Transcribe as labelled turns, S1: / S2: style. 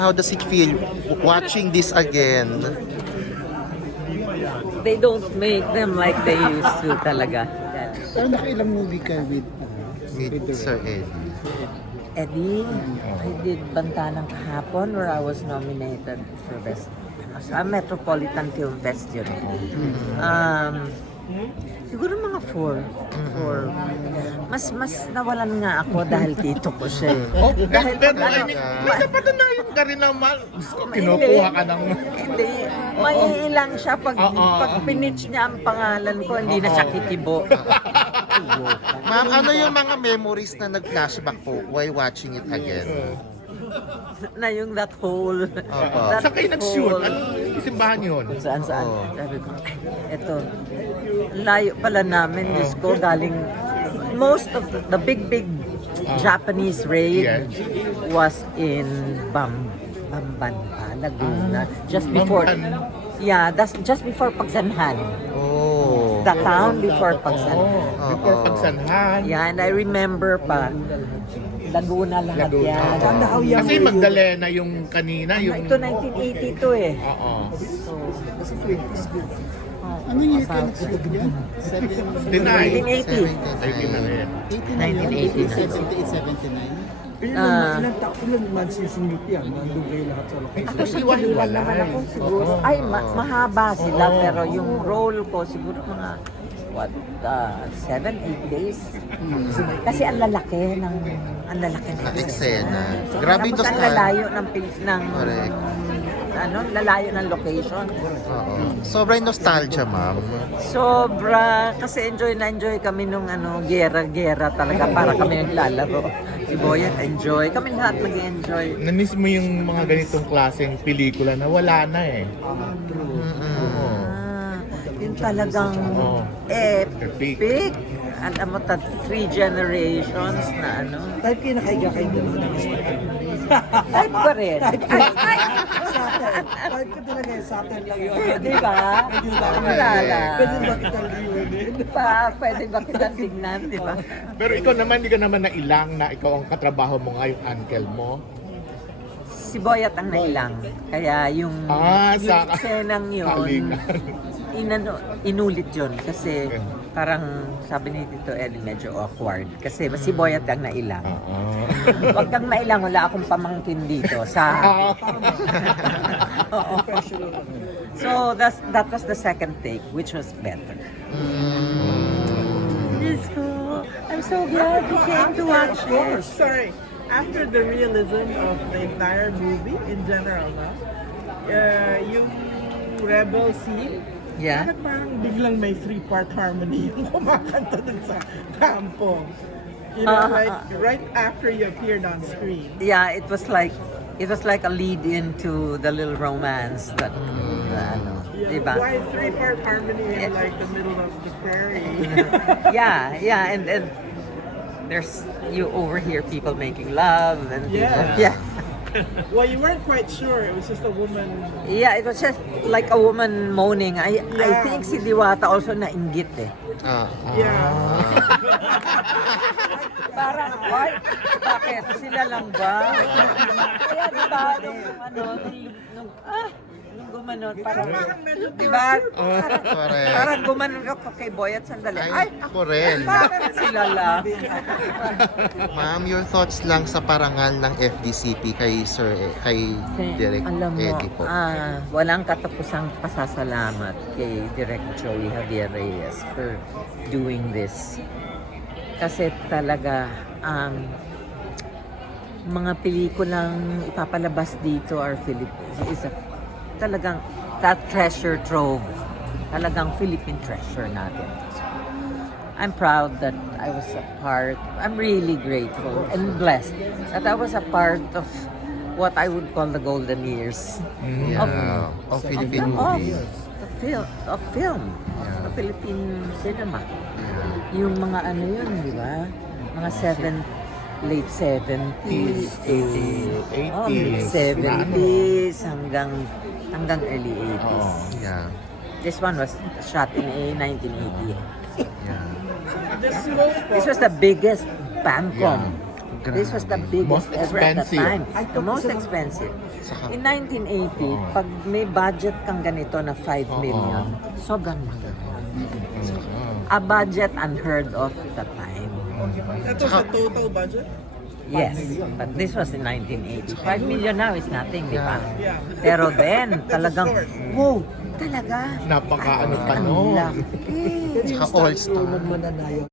S1: How does it feel watching this again?
S2: They don't make them like they used to talaga.
S3: Pero nakailang movie ka with
S1: With Sir Eddie.
S2: Eddie, I did Banta ng Kahapon where I was nominated for Best sa Metropolitan Film Fest yun. Siguro mga 4. Mas nawalan nga ako dahil tito ko siya. Dahil
S4: Pero I mean, may napatunayan ka rin naman. Kinukuha ka ng...
S2: Hindi, may ilang siya pag pinitch niya ang pangalan ko, hindi na siya kikibo.
S1: Ma'am, ano yung mga memories na nag-flashback po while watching it again?
S2: Na yung that hole.
S1: Opo.
S4: Saan kayo nag-shoot? Anong isimbahan yun?
S2: Saan?
S1: Oo.
S2: Sabi ko, eto, layo pala namin, Diyos ko, galing, most of the big Japanese raid was in Bamban, Laguna. Just before, that's just before Pagsanhan.
S1: Oh.
S2: The town before Pagsanhan.
S4: Before Pagsanhan.
S2: Yeah, and I remember pa, Laguna lahat yan.
S4: Kasi Magdalena yung kanina. Yung...
S2: Ito 1982 eh.
S4: Oo.
S3: Ano year ka nag-shoot yan?
S4: 1980.
S2: 1980.
S4: 1980.
S3: Ilang months yung sinute yan? Nandun kayo lahat sa location?
S2: Ako siguro naman ako siguro. Ay, mahaba sila pero yung role ko siguro mga 7-8 days. Kasi ang lalaki ng
S1: Eksena. Grabe ito
S2: Tapos ang
S1: sa...
S2: lalayo ng
S1: Correct.
S2: lalayo ng location.
S1: Oo. Sobrang nostalgia, ma'am.
S2: Sobra kasi enjoy kami nung gera talaga para kami naglalaro. Si Boyan enjoy, kami lahat nag-enjoy.
S4: Na-miss mo yung mga ganitong klaseng pelikula na wala na eh.
S2: Yung talagang epic. Alam mo, 3 generations na
S3: Type kayo nakahiga kayo doon.
S2: Type ko rin.
S3: Type ko talaga yung satin lang yun.
S2: Di ba? Wala lang.
S3: Pwede ba kitang liunin?
S2: Pwede ba kitang tignan, di ba?
S4: Pero ikaw naman, hindi ka naman nailang na ikaw ang katrabaho mo nga yung uncle mo.
S2: Si Boyat ang nailang. Kaya yung
S4: sa
S2: senang yun, inulit yun. Kasi parang sabi ni Tito Eddie medyo awkward. Kasi si Boyat ang nailang. Wag kang mailang, wala akong pamangkin dito. Oo. So that was the second take, which was better. I'm so glad you came to watch it.
S5: Sorry. After the realism of the entire movie in general, yung rebel scene,
S2: Yeah.
S5: parang biglang may 3-part harmony yung kumakanta dun sa kampo. You know, like right after you appeared on screen.
S2: Yeah, it was like a lead into the little romance that diba?
S5: Why 3-part harmony in like the middle of the prairie?
S2: Yeah, and there's you overhear people making love and
S5: Yeah. Well, you weren't quite sure. It was just a woman.
S2: Yeah, it was just like a woman moaning. I think si Diwata also nainggit eh.
S5: Yeah.
S2: Parang, ay, bakit? Sila lang ba? Kaya diba, nung gumanon, parang, diba? Parang gumanon ako kay Boy at sandali. Ay,
S1: Ako rin.
S2: parang sila lang.
S1: Ma'am, your thoughts lang sa parangal ng FDCP kay Direk
S2: Alam mo,
S1: Eddie po.
S2: walang katapusang pasasalamat kay Direk Joey Javier Reyes for doing this. Kasi talaga, mga pelikulang ipapalabas dito are Philippines. Talagang that treasure trove. Talagang Philippine treasure natin. I'm proud that I was a part. I'm really grateful and blessed that I was a part of what I would call the golden years
S1: Of Philippine movies.
S2: of film, of Philippine cinema. Yung mga yun, di ba? Mga late 70s to 70s hanggang early 80s.
S1: Yeah.
S2: This one was shot in 1980.
S1: Yeah.
S2: This was the biggest Pancom.
S1: Yeah.
S2: This was the biggest
S4: Most
S2: ever at the
S4: expensive.
S2: time. The most expensive.
S1: Saka,
S2: In 1980, pag may budget kang ganito na 5 million, sobrang laki. A budget unheard of at the time.
S5: Ito sa total budget?
S2: Yes, but this was in 1980. 5 million now is nothing, di ba?
S5: Yeah.
S2: Pero then, talagang, wow, talaga.
S4: Napaka ano pa
S2: Ang
S4: no.
S2: laki.
S1: saka all-star.
S3: Mananayaw.